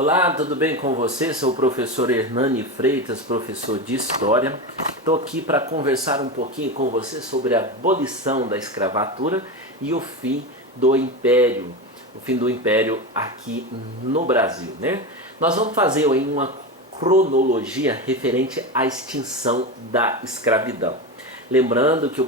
Olá, tudo bem com você? Sou o professor Hernani Freitas, professor de História. Estou aqui para conversar um pouquinho com você sobre a abolição da escravatura e o fim do Império aqui no Brasil, né? Nós vamos fazer aí uma cronologia referente à extinção da escravidão. Lembrando que o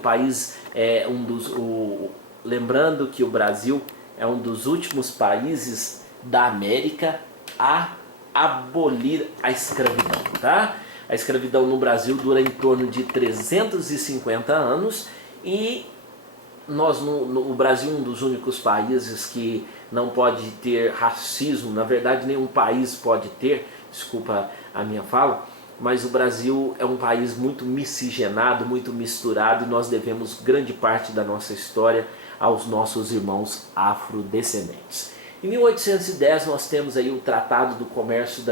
Brasil é um dos últimos países da América a abolir a escravidão, tá? A escravidão no Brasil dura em torno de 350 anos e o Brasil é um dos únicos países que não pode ter racismo. Na verdade, nenhum país pode ter, desculpa a minha fala, mas o Brasil é um país muito miscigenado, muito misturado, e nós devemos grande parte da nossa história aos nossos irmãos afrodescendentes. Em 1810 nós temos aí o Tratado do Comércio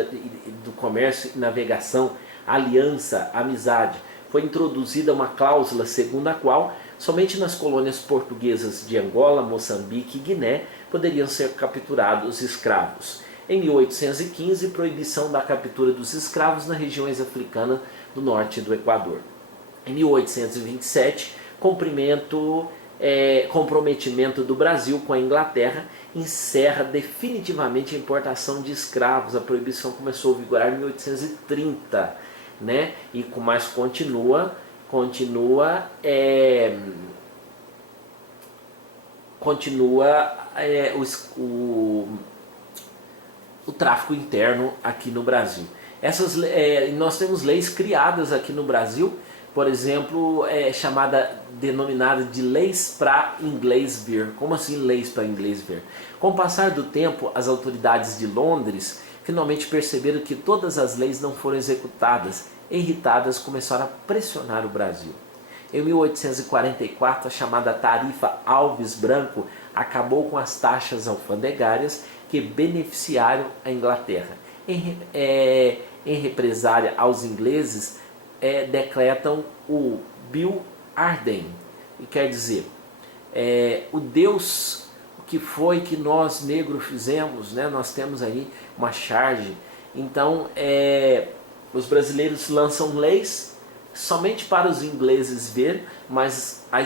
e Navegação, Aliança, Amizade. Foi introduzida uma cláusula segundo a qual somente nas colônias portuguesas de Angola, Moçambique e Guiné poderiam ser capturados escravos. Em 1815, proibição da captura dos escravos nas regiões africanas do norte do Equador. Em 1827, comprometimento do Brasil com a Inglaterra encerra definitivamente a importação de escravos. A proibição começou a vigorar em 1830, né? E mas continua o tráfico interno aqui no Brasil. Nós temos leis criadas aqui no Brasil, por exemplo, denominada de leis para inglês ver. Como assim leis para inglês ver? Com o passar do tempo, as autoridades de Londres finalmente perceberam que todas as leis não foram executadas. Irritadas, começaram a pressionar o Brasil. Em 1844, a chamada Tarifa Alves Branco acabou com as taxas alfandegárias que beneficiaram a Inglaterra. Em represália aos ingleses, decretam o Bill Arden, e quer dizer, o Deus, o que foi que nós negros fizemos, né? Nós temos aí uma charge. Então, os brasileiros lançam leis somente para os ingleses ver, mas a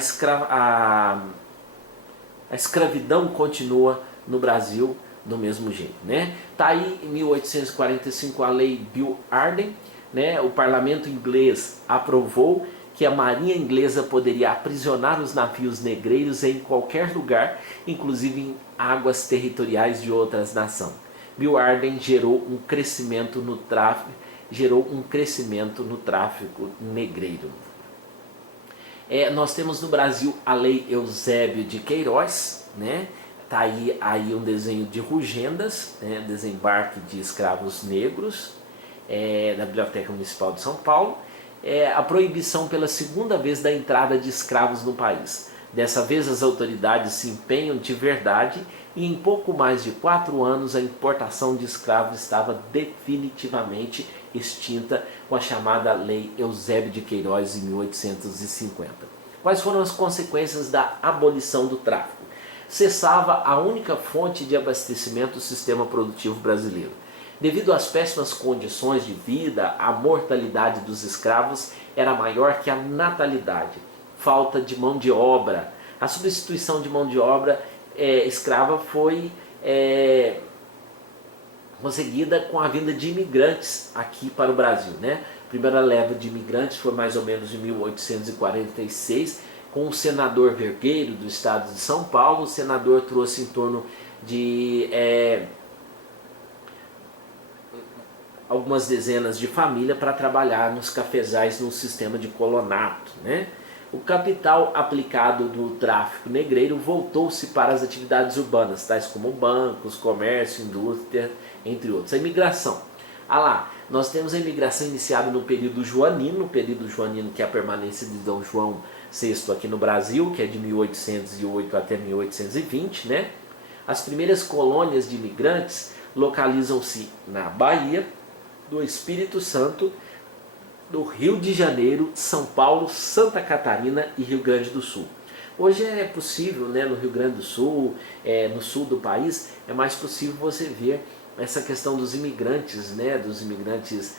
escravidão continua no Brasil do mesmo jeito, né? Tá aí em 1845 a lei Bill Arden, né? O parlamento inglês aprovou que a marinha inglesa poderia aprisionar os navios negreiros em qualquer lugar, inclusive em águas territoriais de outras nações. Bill Arden gerou um crescimento no tráfico negreiro. Nós temos no Brasil a lei Eusébio de Queiroz, né? Tá aí um desenho de Rugendas, né? Desembarque de escravos negros, da Biblioteca Municipal de São Paulo. A proibição pela segunda vez da entrada de escravos no país. Dessa vez as autoridades se empenham de verdade e em pouco mais de 4 anos a importação de escravos estava definitivamente extinta com a chamada Lei Eusébio de Queiroz em 1850. Quais foram as consequências da abolição do tráfico? Cessava a única fonte de abastecimento do sistema produtivo brasileiro. Devido às péssimas condições de vida, a mortalidade dos escravos era maior que a natalidade. Falta de mão de obra. A substituição de mão de obra escrava foi conseguida com a vinda de imigrantes aqui para o Brasil, né? A primeira leva de imigrantes foi mais ou menos em 1846, com o senador Vergueiro do estado de São Paulo. O senador trouxe em torno de algumas dezenas de famílias para trabalhar nos cafezais no sistema de colonato, né? O capital aplicado no tráfico negreiro voltou-se para as atividades urbanas, tais como bancos, comércio, indústria, entre outros. A imigração. Nós temos a imigração iniciada no período joanino, que é a permanência de Dom João VI aqui no Brasil, que é de 1808 até 1820, né? As primeiras colônias de imigrantes localizam-se na Bahia, do Espírito Santo, do Rio de Janeiro, São Paulo, Santa Catarina e Rio Grande do Sul. Hoje é possível, né, no Rio Grande do Sul, no sul do país, é mais possível você ver essa questão dos imigrantes, né, dos imigrantes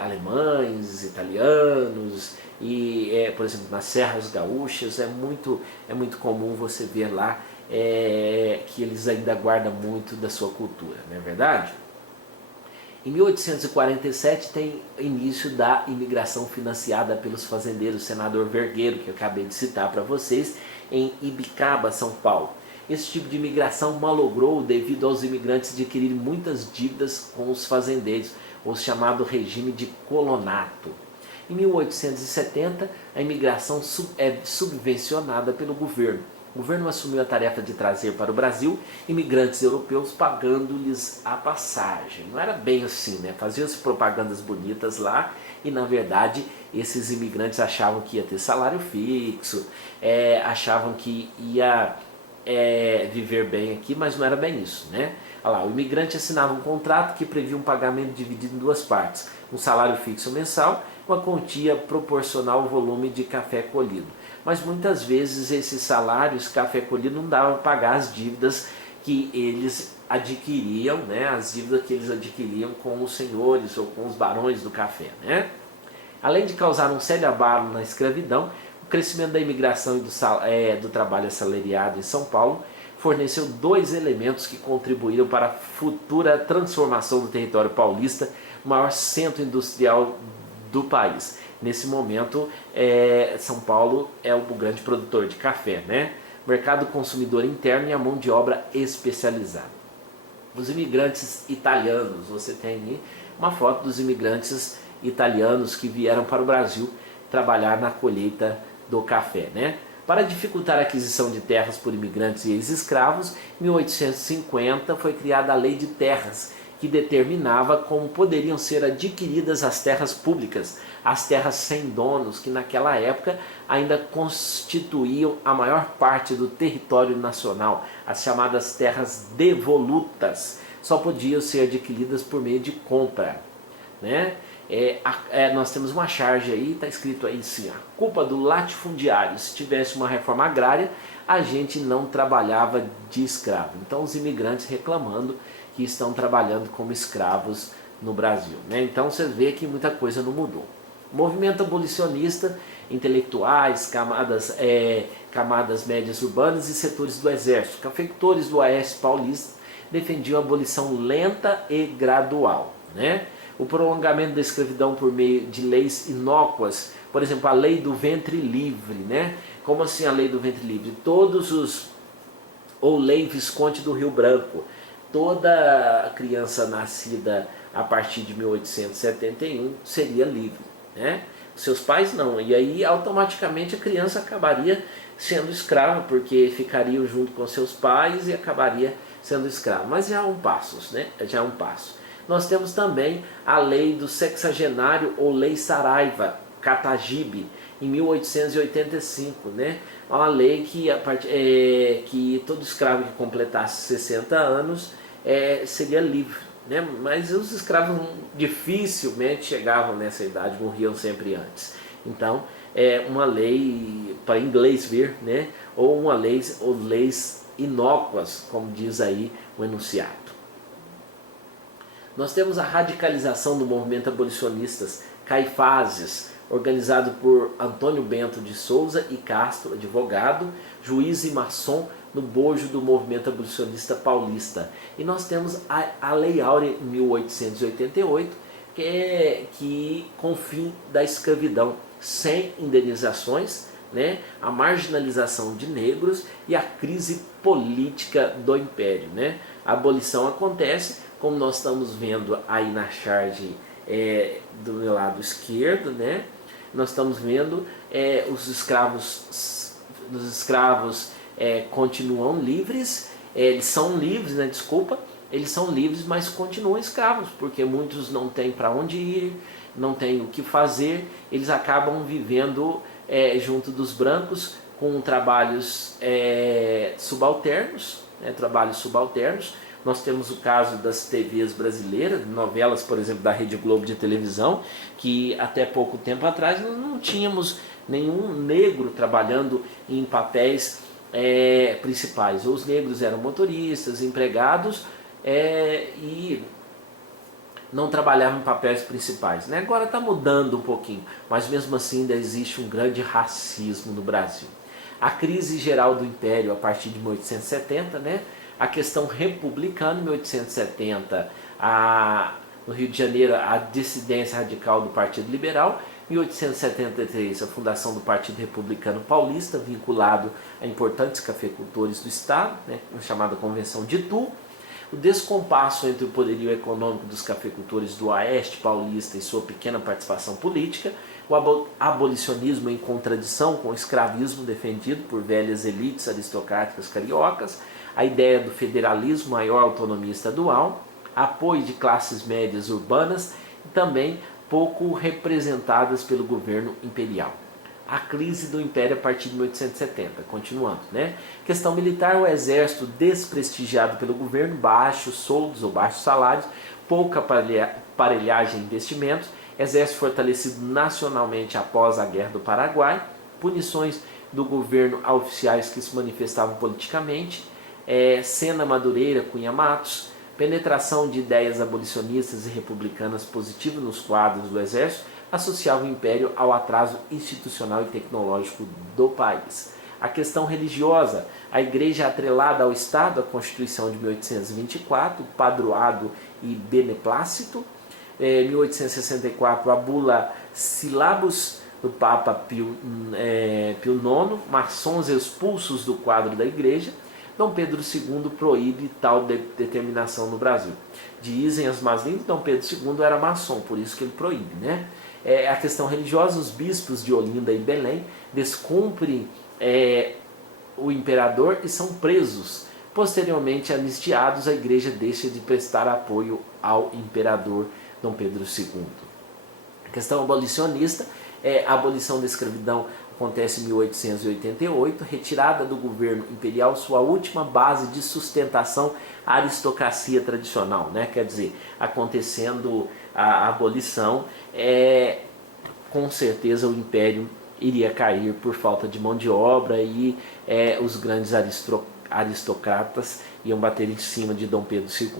alemães, italianos e, por exemplo, nas Serras Gaúchas é muito comum você ver lá que eles ainda guardam muito da sua cultura, não é verdade? Em 1847 tem início da imigração financiada pelos fazendeiros Senador Vergueiro, que eu acabei de citar para vocês, em Ibicaba, São Paulo. Esse tipo de imigração malogrou devido aos imigrantes adquirirem muitas dívidas com os fazendeiros, o chamado regime de colonato. Em 1870, a imigração é subvencionada pelo governo. O governo assumiu a tarefa de trazer para o Brasil imigrantes europeus pagando-lhes a passagem. Não era bem assim, né? Faziam-se propagandas bonitas lá e, na verdade, esses imigrantes achavam que ia ter salário fixo, achavam que ia viver bem aqui, mas não era bem isso, né? Olha lá, o imigrante assinava um contrato que previa um pagamento dividido em duas partes, um salário fixo mensal, uma quantia proporcional ao volume de café colhido. Mas muitas vezes esses salários, café colhido, não davam para pagar as dívidas que eles adquiriam, né? As dívidas que eles adquiriam com os senhores ou com os barões do café, né? Além de causar um sério abalo na escravidão, o crescimento da imigração e do trabalho assalariado em São Paulo forneceu dois elementos que contribuíram para a futura transformação do território paulista, o maior centro industrial do país. Nesse momento, São Paulo é o grande produtor de café, né? Mercado consumidor interno e a mão de obra especializada. Os imigrantes italianos, você tem aí uma foto dos imigrantes italianos que vieram para o Brasil trabalhar na colheita do café, né? Para dificultar a aquisição de terras por imigrantes e ex-escravos, em 1850 foi criada a Lei de Terras, que determinava como poderiam ser adquiridas as terras públicas, as terras sem donos, que naquela época ainda constituíam a maior parte do território nacional, as chamadas terras devolutas, só podiam ser adquiridas por meio de compra, né? Nós temos uma charge aí, está escrito aí assim, a culpa do latifundiário, se tivesse uma reforma agrária, a gente não trabalhava de escravo. Então os imigrantes reclamando que estão trabalhando como escravos no Brasil, né? Então você vê que muita coisa não mudou. O movimento abolicionista, intelectuais, camadas médias urbanas e setores do exército, cafeicultores do Oeste Paulista defendiam a abolição lenta e gradual, né? O prolongamento da escravidão por meio de leis inócuas, por exemplo, a lei do ventre livre, né? Como assim a lei do ventre livre? Ou lei Visconde do Rio Branco, toda criança nascida a partir de 1871 seria livre, né? Seus pais não, e aí automaticamente a criança acabaria sendo escrava, porque ficaria junto com seus pais e acabaria sendo escravo. Mas já há um passo, né? Já há um passo. Nós temos também a lei do sexagenário ou lei Saraiva, Catagibe, em 1885, né? Uma lei que todo escravo que completasse 60 anos seria livre, né? Mas os escravos dificilmente chegavam nessa idade, morriam sempre antes. Então, uma lei, para inglês ver, né? Ou uma lei, ou leis inócuas, como diz aí o enunciado. Nós temos a radicalização do movimento abolicionistas Caifases, organizado por Antônio Bento de Souza e Castro, advogado, juiz e maçom no bojo do movimento abolicionista paulista. E nós temos a Lei Áurea em 1888, que com o fim da escravidão, sem indenizações, né, a marginalização de negros e a crise política do império, né? A abolição acontece, como nós estamos vendo aí na charge do meu lado esquerdo, né? Nós estamos vendo os escravos continuam livres, eles são livres, né? Desculpa, eles são livres, mas continuam escravos, porque muitos não têm para onde ir, não têm o que fazer, eles acabam vivendo junto dos brancos com trabalhos subalternos, né? Trabalhos subalternos. Nós temos o caso das TVs brasileiras, novelas, por exemplo, da Rede Globo de televisão, que até pouco tempo atrás não tínhamos nenhum negro trabalhando em papéis principais. Os negros eram motoristas, empregados, e não trabalhavam em papéis principais, né? Agora está mudando um pouquinho, mas mesmo assim ainda existe um grande racismo no Brasil. A crise geral do Império a partir de 1870, né? A questão republicana, em 1870, no Rio de Janeiro, a dissidência radical do Partido Liberal, em 1873, a fundação do Partido Republicano Paulista, vinculado a importantes cafeicultores do Estado, né? Chamada Convenção de Itu. O descompasso entre o poderio econômico dos cafeicultores do Oeste paulista e sua pequena participação política, o abolicionismo em contradição com o escravismo defendido por velhas elites aristocráticas cariocas, a ideia do federalismo, maior autonomia estadual, apoio de classes médias urbanas e também pouco representadas pelo governo imperial. A crise do Império a partir de 1870, continuando, né? Questão militar, o exército desprestigiado pelo governo, baixos soldos ou baixos salários, pouca aparelhagem e investimentos, exército fortalecido nacionalmente após a Guerra do Paraguai, punições do governo a oficiais que se manifestavam politicamente, Sena Madureira, Cunha Matos, penetração de ideias abolicionistas e republicanas positivas nos quadros do exército, associava o Império ao atraso institucional e tecnológico do país. A questão religiosa, a Igreja atrelada ao Estado, a Constituição de 1824, padroado e beneplácito. 1864, a bula Syllabus do Papa Pio IX, maçons expulsos do quadro da Igreja. Dom Pedro II proíbe tal determinação no Brasil. Dizem as más línguas que Dom Pedro II era maçom, por isso que ele proíbe, né? A questão religiosa, os bispos de Olinda e Belém descumprem o imperador e são presos. Posteriormente anistiados, a igreja deixa de prestar apoio ao imperador Dom Pedro II. A questão abolicionista, a abolição da escravidão acontece em 1888, retirada do governo imperial sua última base de sustentação, a aristocracia tradicional, né? Quer dizer, acontecendo a abolição, com certeza o império iria cair por falta de mão de obra e os grandes aristocratas iam bater em cima de Dom Pedro II.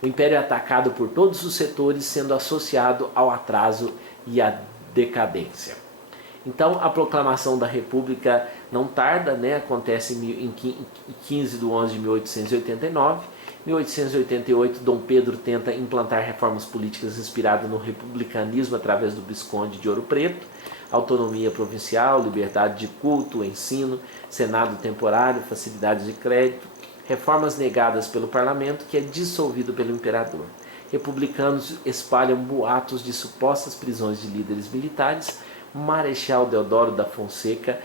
O império é atacado por todos os setores, sendo associado ao atraso e à decadência. Então, a proclamação da República não tarda, né? Acontece em 15 de 11 de 1889. Em 1888, Dom Pedro tenta implantar reformas políticas inspiradas no republicanismo através do Visconde de Ouro Preto, autonomia provincial, liberdade de culto, ensino, senado temporário, facilidades de crédito, reformas negadas pelo parlamento, que é dissolvido pelo imperador. Republicanos espalham boatos de supostas prisões de líderes militares. Marechal Deodoro da Fonseca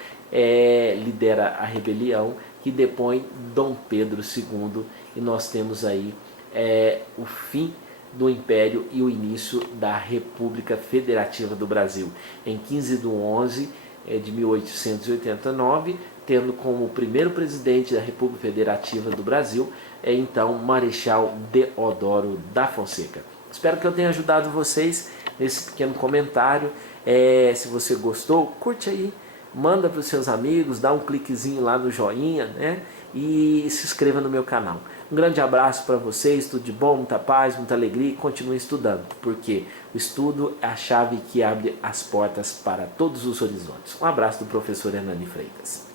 lidera a rebelião que depõe Dom Pedro II, e nós temos aí o fim do Império e o início da República Federativa do Brasil, em 15 de 11 de 1889, tendo como primeiro presidente da República Federativa do Brasil, então Marechal Deodoro da Fonseca. Espero que eu tenha ajudado vocês nesse pequeno comentário. Se você gostou, curte aí, manda para os seus amigos, dá um cliquezinho lá no joinha, né? E se inscreva no meu canal. Um grande abraço para vocês, tudo de bom, muita paz, muita alegria, e continue estudando, porque o estudo é a chave que abre as portas para todos os horizontes. Um abraço do professor Hernani Freitas.